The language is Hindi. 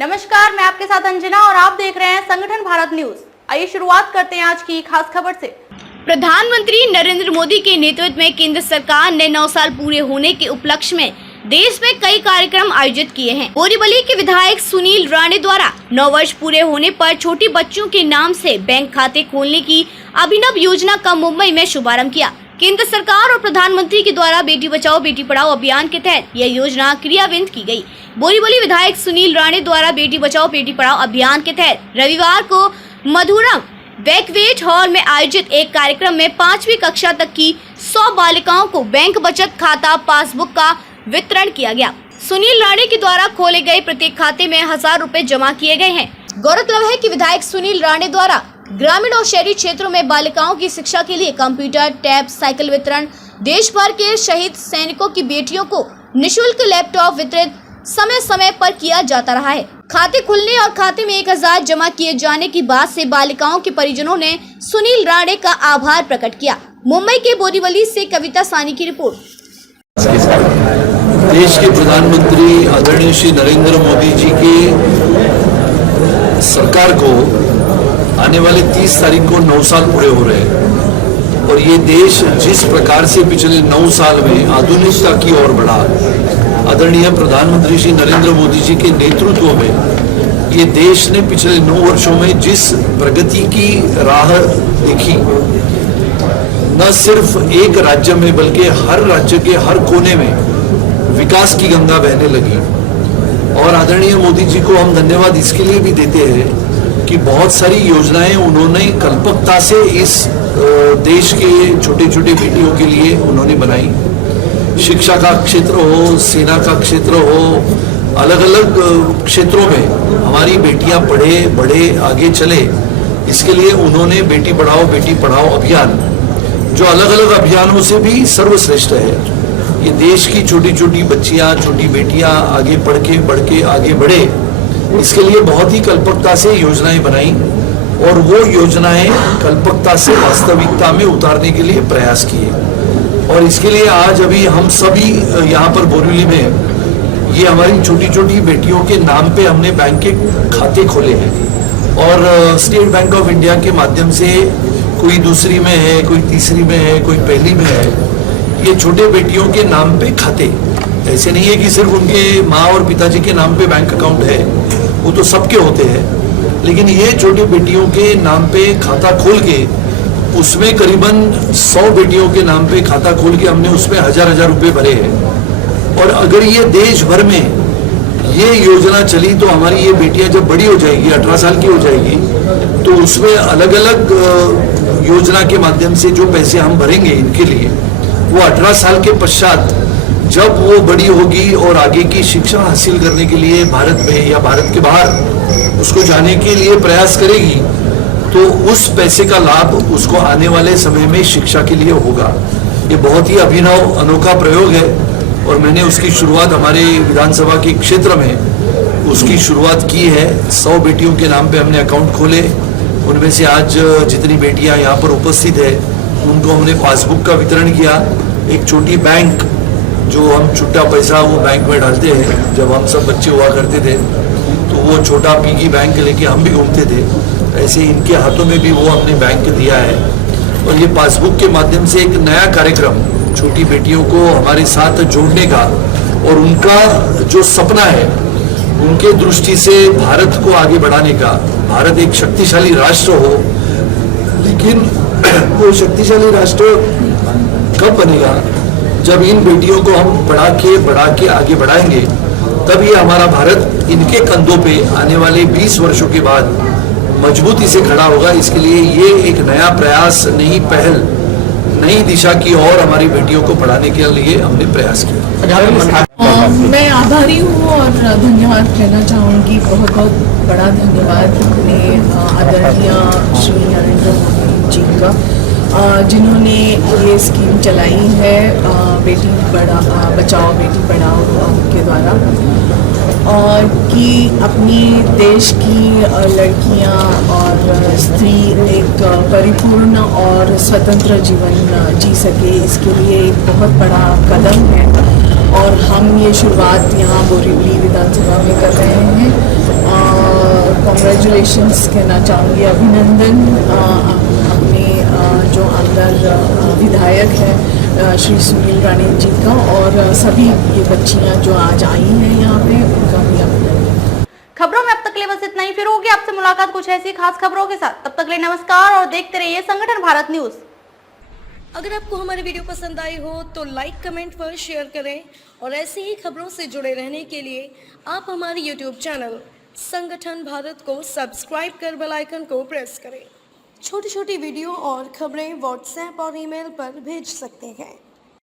नमस्कार, मैं आपके साथ अंजना और आप देख रहे हैं संगठन भारत न्यूज। आइए शुरुआत करते हैं आज की खास खबर से। प्रधानमंत्री नरेंद्र मोदी के नेतृत्व में केंद्र सरकार ने 9 साल पूरे होने के उपलक्ष्य में देश में कई कार्यक्रम आयोजित किए हैं। बोरीवली के विधायक सुनील राणे द्वारा 9 वर्ष पूरे होने पर छोटी बच्चियों के नाम से बैंक खाते खोलने की अभिनव योजना का मुंबई में शुभारंभ किया। केंद्र सरकार और प्रधानमंत्री के द्वारा बेटी बचाओ बेटी पढ़ाओ अभियान के तहत यह योजना क्रियान्वित की गई। बोरीवली विधायक सुनील राणे द्वारा बेटी बचाओ बेटी पढ़ाओ अभियान के तहत रविवार को मधुरम बैंक्वेट हॉल में आयोजित एक कार्यक्रम में 5वीं कक्षा तक की 100 बालिकाओं को बैंक बचत खाता पासबुक का वितरण किया गया। सुनील राणे के द्वारा खोले गए प्रत्येक खाते में 1000 रुपए जमा किए गए हैं। गौरतलब है कि विधायक सुनील राणे द्वारा ग्रामीण और शहरी क्षेत्रों में बालिकाओं की शिक्षा के लिए कंप्यूटर, टैब, साइकिल वितरण, देश भर के शहीद सैनिकों की बेटियों को निःशुल्क लैपटॉप वितरित समय समय पर किया जाता रहा है। खाते खुलने और खाते में 1000 जमा किए जाने की बात से बालिकाओं के परिजनों ने सुनील राणे का आभार प्रकट किया। मुंबई के बोरीवली से कविता सानी की रिपोर्ट। देश के प्रधानमंत्री आदरणीय श्री नरेंद्र मोदी जी की सरकार को आने वाले 30 तारीख को 9 साल पूरे हो रहे हैं और ये देश जिस प्रकार से पिछले 9 साल में आधुनिकता की ओर बढ़ा, आदरणीय प्रधानमंत्री श्री नरेंद्र मोदी जी के नेतृत्व में ये देश ने पिछले 9 वर्षों में जिस प्रगति की राह देखी, न सिर्फ एक राज्य में बल्कि हर राज्य के हर कोने में विकास की गंगा बहने लगी। और आदरणीय मोदी जी को हम धन्यवाद इसके लिए भी देते हैं कि बहुत सारी योजनाएं उन्होंने कल्पकता से इस देश के छोटे छोटे बेटियों के लिए उन्होंने बनाई। शिक्षा का क्षेत्र हो, सेना का क्षेत्र हो, अलग अलग क्षेत्रों में हमारी बेटियां पढ़े बढ़े आगे चले, इसके लिए उन्होंने बेटी बढ़ाओ बेटी पढ़ाओ अभियान, जो अलग अलग अभियानों से भी सर्वश्रेष्ठ है। ये देश की छोटी छोटी बच्चियां, छोटी बेटियां आगे बढ़ के आगे बढ़े, इसके लिए बहुत ही कल्पकता से योजनाएं बनाई और वो योजनाएं कल्पकता से वास्तविकता में उतारने के लिए प्रयास किए। और इसके लिए आज अभी हम सभी यहाँ पर बोरीवली में ये हमारी छोटी छोटी बेटियों के नाम पे हमने बैंक के खाते खोले हैं और स्टेट बैंक ऑफ इंडिया के माध्यम से कोई दूसरी में है, कोई तीसरी में है, कोई पहली में है, ये छोटे बेटियों के नाम पे खाते। ऐसे नहीं है कि सिर्फ उनके माँ और पिताजी के नाम पे बैंक अकाउंट है, वो तो सबके होते हैं, लेकिन ये छोटी बेटियों के नाम पे खाता खोल के उसमें करीबन 100 बेटियों के नाम पे खाता खोल के हमने उसमें 1000 रुपए भरे हैं। और अगर ये देश भर में ये योजना चली तो हमारी ये बेटियां जब बड़ी हो जाएगी, 18 साल की हो जाएगी, तो उसमें अलग अलग योजना के माध्यम से जो पैसे हम भरेंगे इनके लिए, वो 18 साल के पश्चात जब वो बड़ी होगी और आगे की शिक्षा हासिल करने के लिए भारत में या भारत के बाहर उसको जाने के लिए प्रयास करेगी, तो उस पैसे का लाभ उसको आने वाले समय में शिक्षा के लिए होगा। ये बहुत ही अभिनव अनोखा प्रयोग है और मैंने उसकी शुरुआत हमारे विधानसभा के क्षेत्र में उसकी शुरुआत की है। 100 बेटियों के नाम पे हमने अकाउंट खोले, उनमें से आज जितनी बेटियां यहाँ पर उपस्थित है उनको हमने पासबुक का वितरण किया। एक छोटी बैंक जो हम छुट्टा पैसा वो बैंक में डालते हैं, जब हम सब बच्चे हुआ करते थे तो वो छोटा पिगी बैंक लेके हम भी घूमते थे, ऐसे इनके हाथों में भी वो हमने बैंक दिया है। और ये पासबुक के माध्यम से एक नया कार्यक्रम छोटी बेटियों को हमारे साथ जोड़ने का और उनका जो सपना है उनके दृष्टि से भारत को आगे बढ़ाने का। भारत एक शक्तिशाली राष्ट्र हो, लेकिन वो शक्तिशाली राष्ट्र कब बनेगा जब इन बेटियों को हम बढ़ा के आगे बढ़ाएंगे, तब ये हमारा भारत इनके कंधों पे आने वाले 20 वर्षों के बाद मजबूती से खड़ा होगा। इसके लिए ये एक नया प्रयास, नई पहल, नई दिशा की ओर हमारी बेटियों को पढ़ाने के लिए हमने प्रयास किया। मैं आभारी हूँ और धन्यवाद कहना चाहूँगी, बहुत बहुत बड़ा धन्यवाद अपने आदरणीय श्री नरेंद्र मोदी जी का, जिन्होंने ये स्कीम चलाई है बेटी बचाओ बेटी पढ़ाओ के द्वारा, और कि अपनी देश की लड़कियां और स्त्री एक परिपूर्ण और स्वतंत्र जीवन जी सके, इसके लिए एक बहुत बड़ा कदम है। और हम ये शुरुआत यहाँ बोरीवली विधानसभा में कर रहे हैं। कॉन्ग्रेचुलेशंस कहना चाहूँगी, अभिनंदन अपने जो अंदर विधायक है श्री सुनील राणे जी का, और सभी ये बच्चियाँ जो आज आई हैं यहाँ पे, उनका भी अभिनंदन। खबरों में अब तक के लिए बस इतना ही। फिर होगी आपसे मुलाकात कुछ ऐसी खास खबरों के साथ। तब तक के लिए नमस्कार और देखते रहिए संगठन भारत न्यूज। अगर आपको हमारी वीडियो पसंद आई हो तो लाइक, कमेंट पर शेयर करें और ऐसी ही खबरों से जुड़े रहने के लिए आप हमारे यूट्यूब चैनल संगठन भारत को सब्सक्राइब कर बेल आइकन को प्रेस करें। छोटी छोटी वीडियो और खबरें व्हाट्सएप और ईमेल पर भेज सकते हैं।